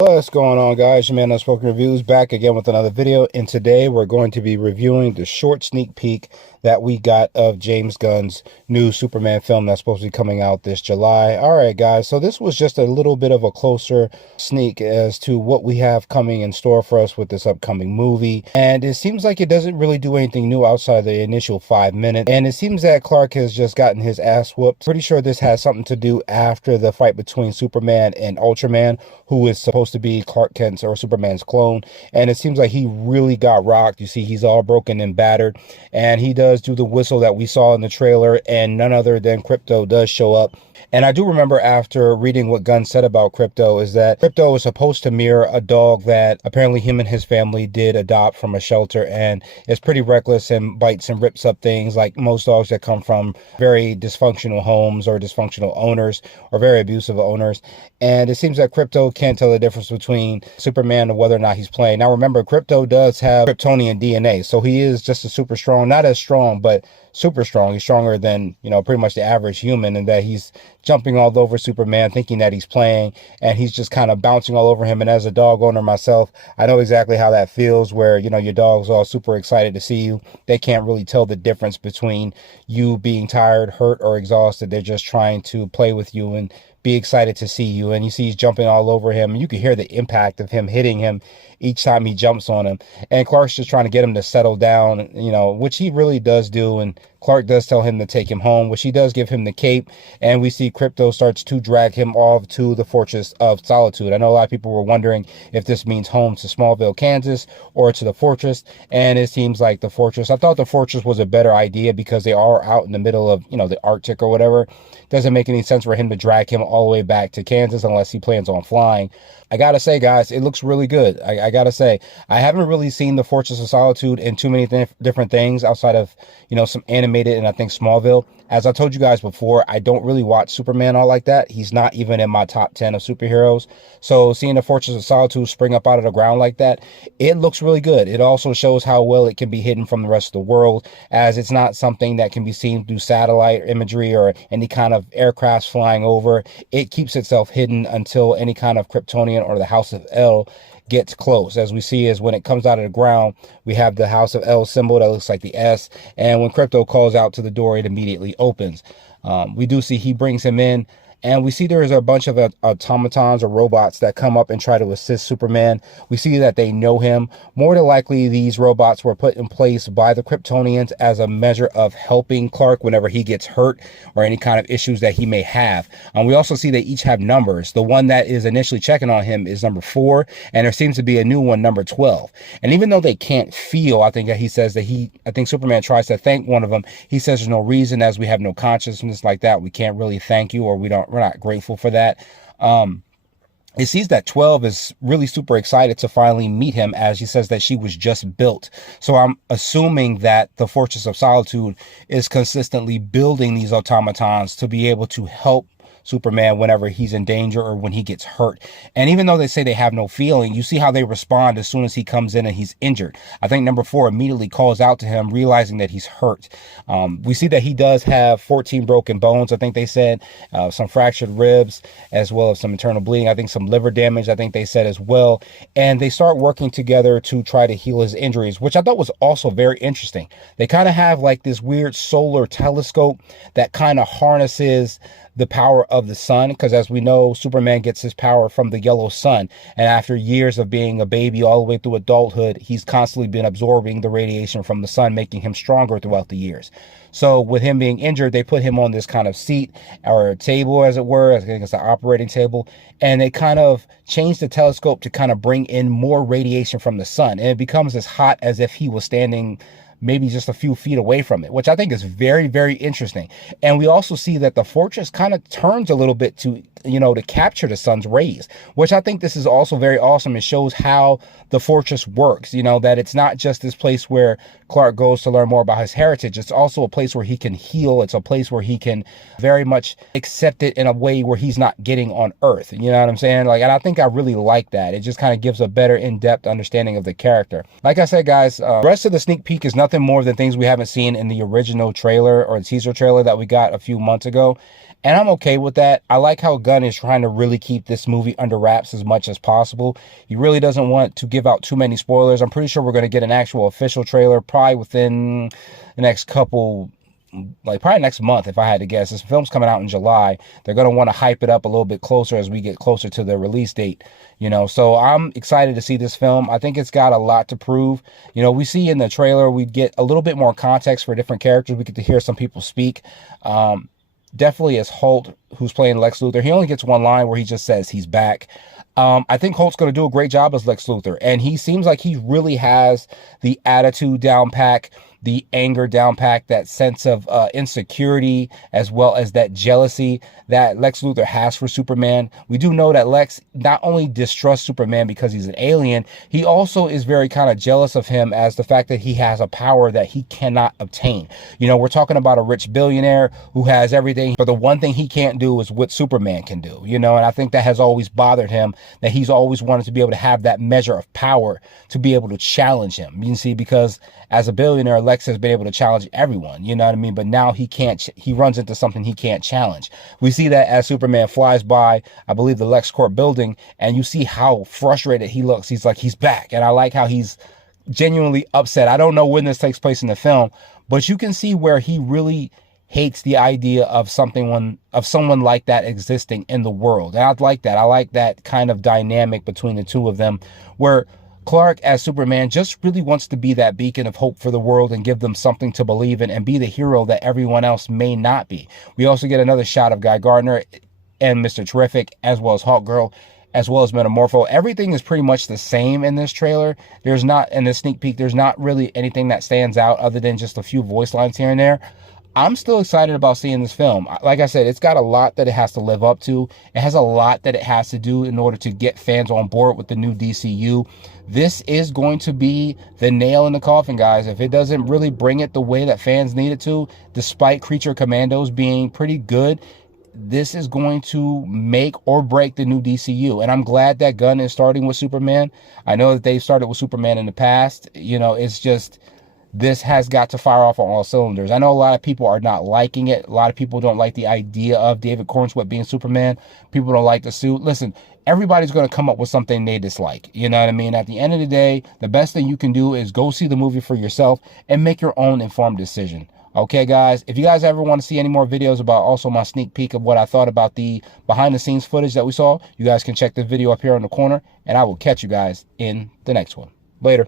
What's going on, guys? Your man Unspoken Reviews back again with another video, and today we're going to be reviewing the short sneak peek that we got of James Gunn's new Superman film that's supposed to be coming out this July. All right, guys, so this was just a little bit of a closer sneak as to what we have coming in store for us with this upcoming movie, and it seems like it doesn't really do anything new outside the initial 5 minutes, and it seems that Clark has just gotten his ass whooped. Pretty sure this has something to do after the fight between Superman and Ultraman, who is supposed to be Clark Kent's or Superman's clone, and it seems like he really got rocked. You see, he's all broken and battered, and he does do the whistle that we saw in the trailer, and none other than Crypto does show up. And I do remember, after reading what Gunn said about Crypto, is that Crypto is supposed to mirror a dog that apparently him and his family did adopt from a shelter, and is pretty reckless and bites and rips up things like most dogs that come from very dysfunctional homes or dysfunctional owners or very abusive owners. And it seems that Crypto can't tell the difference between Superman and whether or not he's playing. Now remember, Crypto does have Kryptonian DNA, so he is just a super strong, not as strong, but super strong. He's stronger than, pretty much the average human, and that he's jumping all over Superman thinking that he's playing, and he's just kind of bouncing all over him. And as a dog owner myself, I know exactly how that feels, where your dog's all super excited to see you. They can't really tell the difference between you being tired, hurt, or exhausted. They're just trying to play with you and be excited to see you. And you see he's jumping all over him, and you can hear the impact of him hitting him each time he jumps on him. And Clark's just trying to get him to settle down, which he really does do. And Clark does tell him to take him home, which he does give him the cape. And we see Crypto starts to drag him off to the Fortress of Solitude. I know a lot of people were wondering if this means home to Smallville, Kansas, or to the Fortress. And it seems like the Fortress. I thought the Fortress was a better idea because they are out in the middle of, the Arctic or whatever. Doesn't make any sense for him to drag him all the way back to Kansas unless he plans on flying. I gotta say, guys, it looks really good. I gotta say, I haven't really seen the Fortress of Solitude in too many different things outside of, some animated and I think Smallville. As I told you guys before, I don't really watch Superman all like that. He's not even in my top 10 of superheroes. So seeing the Fortress of Solitude spring up out of the ground like that, it looks really good. It also shows how well it can be hidden from the rest of the world, as it's not something that can be seen through satellite imagery or any kind of aircrafts flying over. It keeps itself hidden until any kind of Kryptonian or the House of El gets close. As we see, is when it comes out of the ground, we have the House of El symbol that looks like the S, and when Crypto calls out to the door, it immediately opens. We do see he brings him in, and we see there is a bunch of automatons or robots that come up and try to assist Superman. We see that they know him. More than likely, these robots were put in place by the Kryptonians as a measure of helping Clark whenever he gets hurt or any kind of issues that he may have. We also see they each have numbers. The one that is initially checking on him is number 4, and there seems to be a new one, number 12. And even though they can't feel, I think that he says that I think Superman tries to thank one of them. He says there's no reason, as we have no consciousness like that. We can't really thank you, or we're not grateful for that. It sees that 12 is really super excited to finally meet him, as he says that she was just built. So I'm assuming that the Fortress of Solitude is consistently building these automatons to be able to help Superman whenever he's in danger or when he gets hurt. And even though they say they have no feeling, you see how they respond as soon as he comes in and he's injured. I think number 4 immediately calls out to him, realizing that he's hurt. We see that he does have 14 broken bones, I think they said, some fractured ribs, as well as some internal bleeding. I think some liver damage, I think they said as well. And they start working together to try to heal his injuries, which I thought was also very interesting. They kind of have like this weird solar telescope that kind of harnesses the power of the sun, because as we know, Superman gets his power from the yellow sun, and after years of being a baby all the way through adulthood, he's constantly been absorbing the radiation from the sun, making him stronger throughout the years. So with him being injured, they put him on this kind of seat or table, as it were. I think it's an operating table, and they kind of change the telescope to kind of bring in more radiation from the sun, and it becomes as hot as if he was standing maybe just a few feet away from it, which I think is very, very interesting. And we also see that the fortress kind of turns a little bit to, to capture the sun's rays, which I think this is also very awesome. It shows how the fortress works, that it's not just this place where Clark goes to learn more about his heritage. It's also a place where he can heal. It's a place where he can very much accept it in a way where he's not getting on Earth. You know what I'm saying? And I think I really like that. It just kind of gives a better in-depth understanding of the character. Like I said, guys, the rest of the sneak peek is nothing nothing more than things we haven't seen in the original trailer or the teaser trailer that we got a few months ago. And I'm okay with that. I like how Gunn is trying to really keep this movie under wraps as much as possible. He really doesn't want to give out too many spoilers. I'm pretty sure we're going to get an actual official trailer probably within the next couple, like probably next month, if I had to guess. This film's coming out in July. They're going to want to hype it up a little bit closer as we get closer to the release date, you know. So I'm excited to see this film. I think it's got a lot to prove. You know, we see in the trailer, we get a little bit more context for different characters. We get to hear some people speak. Definitely as Holt, who's playing Lex Luthor. He only gets one line where he just says he's back. I think Holt's going to do a great job as Lex Luthor. And he seems like he really has the attitude down pack, the anger down pack, that sense of insecurity, as well as that jealousy that Lex Luthor has for Superman. We do know that Lex not only distrusts Superman because he's an alien, he also is very kind of jealous of him as the fact that he has a power that he cannot obtain. You know, we're talking about a rich billionaire who has everything, but the one thing he can't do is what Superman can do, you know, and I think that has always bothered him, that he's always wanted to be able to have that measure of power to be able to challenge him. You see, because as a billionaire, Lex has been able to challenge everyone, you know what I mean? But now he can't, he runs into something he can't challenge. We see that as Superman flies by, I believe, the LexCorp building, and you see how frustrated he looks. He's like, he's back. And I like how he's genuinely upset. I don't know when this takes place in the film, but you can see where he really hates the idea of someone like that existing in the world. And I like that. I like that kind of dynamic between the two of them, where Clark as Superman just really wants to be that beacon of hope for the world and give them something to believe in and be the hero that everyone else may not be. We also get another shot of Guy Gardner and Mr. Terrific, as well as Hawkgirl, as well as Metamorpho. Everything is pretty much the same in this trailer. There's not, in this sneak peek, there's not really anything that stands out other than just a few voice lines here and there. I'm still excited about seeing this film. Like I said, it's got a lot that it has to live up to. It has a lot that it has to do in order to get fans on board with the new DCU. This is going to be the nail in the coffin, guys. If it doesn't really bring it the way that fans need it to, despite Creature Commandos being pretty good, this is going to make or break the new DCU. And I'm glad that Gunn is starting with Superman. I know that they've started with Superman in the past. You know, it's just, this has got to fire off on all cylinders. I know a lot of people are not liking it. A lot of people don't like the idea of David Cornsweet being Superman. People don't like the suit. Listen, everybody's going to come up with something they dislike. You know what I mean? At the end of the day, the best thing you can do is go see the movie for yourself and make your own informed decision. Okay, guys, if you guys ever want to see any more videos about also my sneak peek of what I thought about the behind the scenes footage that we saw, you guys can check the video up here in the corner, and I will catch you guys in the next one. Later.